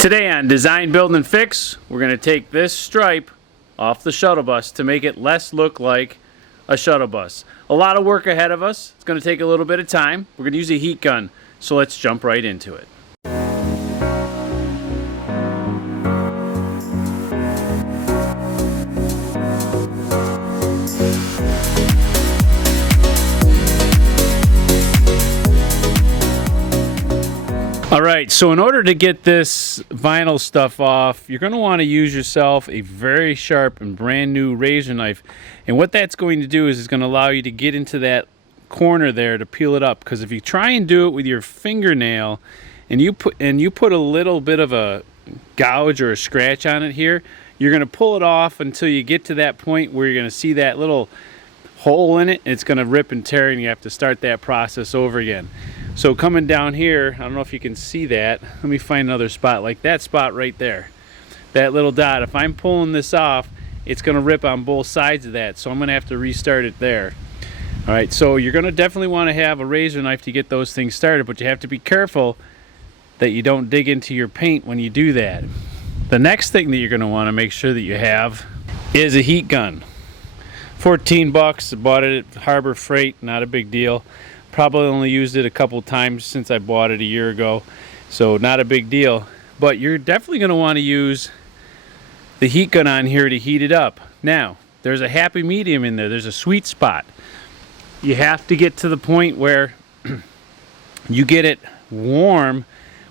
Today on Design, Build, and Fix, we're going to take this stripe off the shuttle bus to make it less look like a shuttle bus. A lot of work ahead of us. It's going to take a little bit of time. We're going to use a heat gun, so let's jump right into it. Alright, so in order to get this vinyl stuff off, you're going to want to use yourself a very sharp and brand new razor knife. And what that's going to do is it's going to allow you to get into that corner there to peel it up. Because if you try and do it with your fingernail and you put a little bit of a gouge or a scratch on it here, you're going to pull it off until you get to that point where you're going to see that little hole in it, and it's going to rip and tear, and you have to start that process over again. So coming down here, I don't know if you can see that. Let me find another spot, like that spot right there. That little dot, if I'm pulling this off, it's going to rip on both sides of that, so I'm going to have to restart it there. Alright, so you're going to definitely want to have a razor knife to get those things started, but you have to be careful that you don't dig into your paint when you do that. The next thing that you're going to want to make sure that you have is a heat gun. 14 bucks, I bought it at Harbor Freight, not a big deal. Probably only used it a couple times since I bought it a year ago, so not a big deal. But you're definitely going to want to use the heat gun on here to heat it up. Now, there's a happy medium in there. There's a sweet spot. You have to get to the point where you get it warm,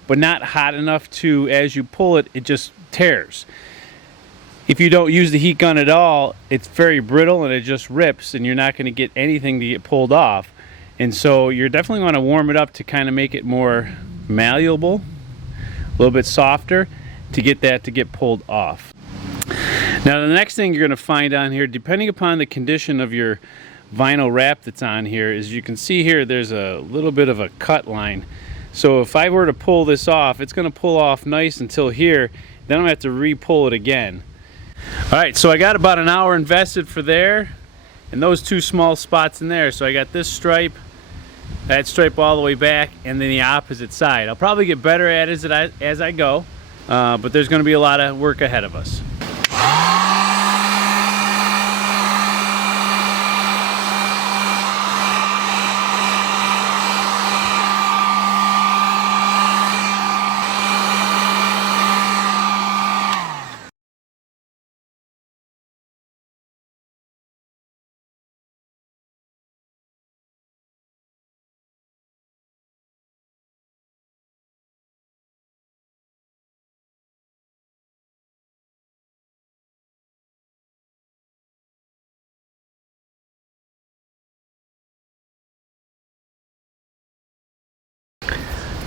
but not hot enough to, as you pull it, it just tears. If you don't use the heat gun at all, it's very brittle and it just rips, and you're not going to get anything to get pulled off. And so you're definitely going to warm it up to kind of make it more malleable, a little bit softer, to get that to get pulled off. Now the next thing you're going to find on here, depending upon the condition of your vinyl wrap that's on here, is you can see here there's a little bit of a cut line. So if I were to pull this off, it's going to pull off nice until here, then I'm going to have to re-pull it again. Alright, so I got about an hour invested for there, and those two small spots in there. So I got this stripe, that stripe all the way back, and then the opposite side. I'll probably get better at it as I go, but there's going to be a lot of work ahead of us.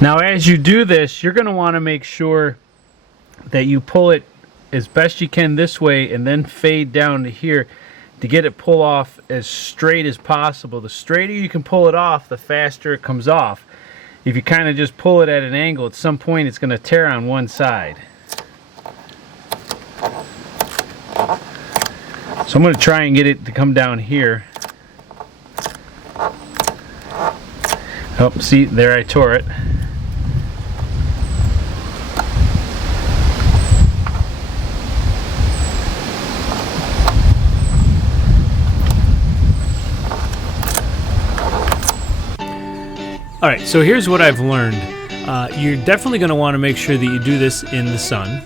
Now as you do this, you're going to want to make sure that you pull it as best you can this way and then fade down to here to get it pull off as straight as possible. The straighter you can pull it off, the faster it comes off. If you kind of just pull it at an angle, at some point it's going to tear on one side. So I'm going to try and get it to come down here. Oh, see, there I tore it. Alright, so here's what I've learned. You're definitely going to want to make sure that you do this in the sun.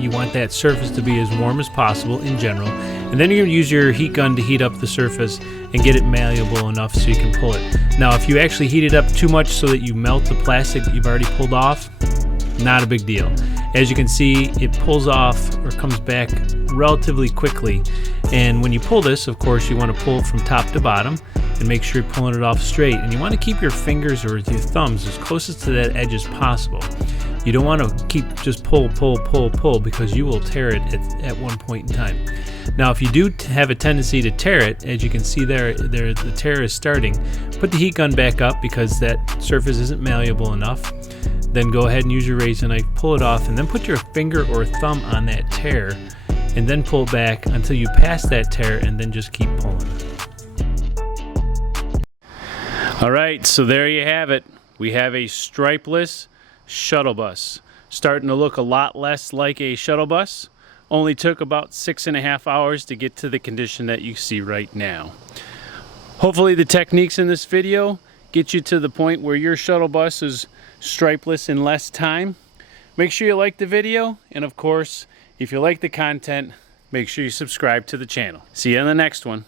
You want that surface to be as warm as possible in general. And then you're going to use your heat gun to heat up the surface and get it malleable enough so you can pull it. Now if you actually heat it up too much so that you melt the plastic that you've already pulled off, not a big deal. As you can see, it pulls off or comes back relatively quickly. And when you pull this, of course, you want to pull it from top to bottom and make sure you're pulling it off straight. And you want to keep your fingers or your thumbs as closest to that edge as possible. You don't want to keep just pull because you will tear it at one point in time. Now if you do have a tendency to tear it, as you can see there the tear is starting, put the heat gun back up because that surface isn't malleable enough. Then go ahead and use your razor knife, pull it off, and then put your finger or thumb on that tear and then pull back until you pass that tear, and then just keep pulling. Alright, so there you have it. We have a stripeless shuttle bus. starting to look a lot less like a shuttle bus. Only took about 6.5 hours to get to the condition that you see right now. Hopefully the techniques in this video get you to the point where your shuttle bus is stripeless in less time. Make sure you like the video, and of course, if you like the content, make sure you subscribe to the channel. See you in the next one.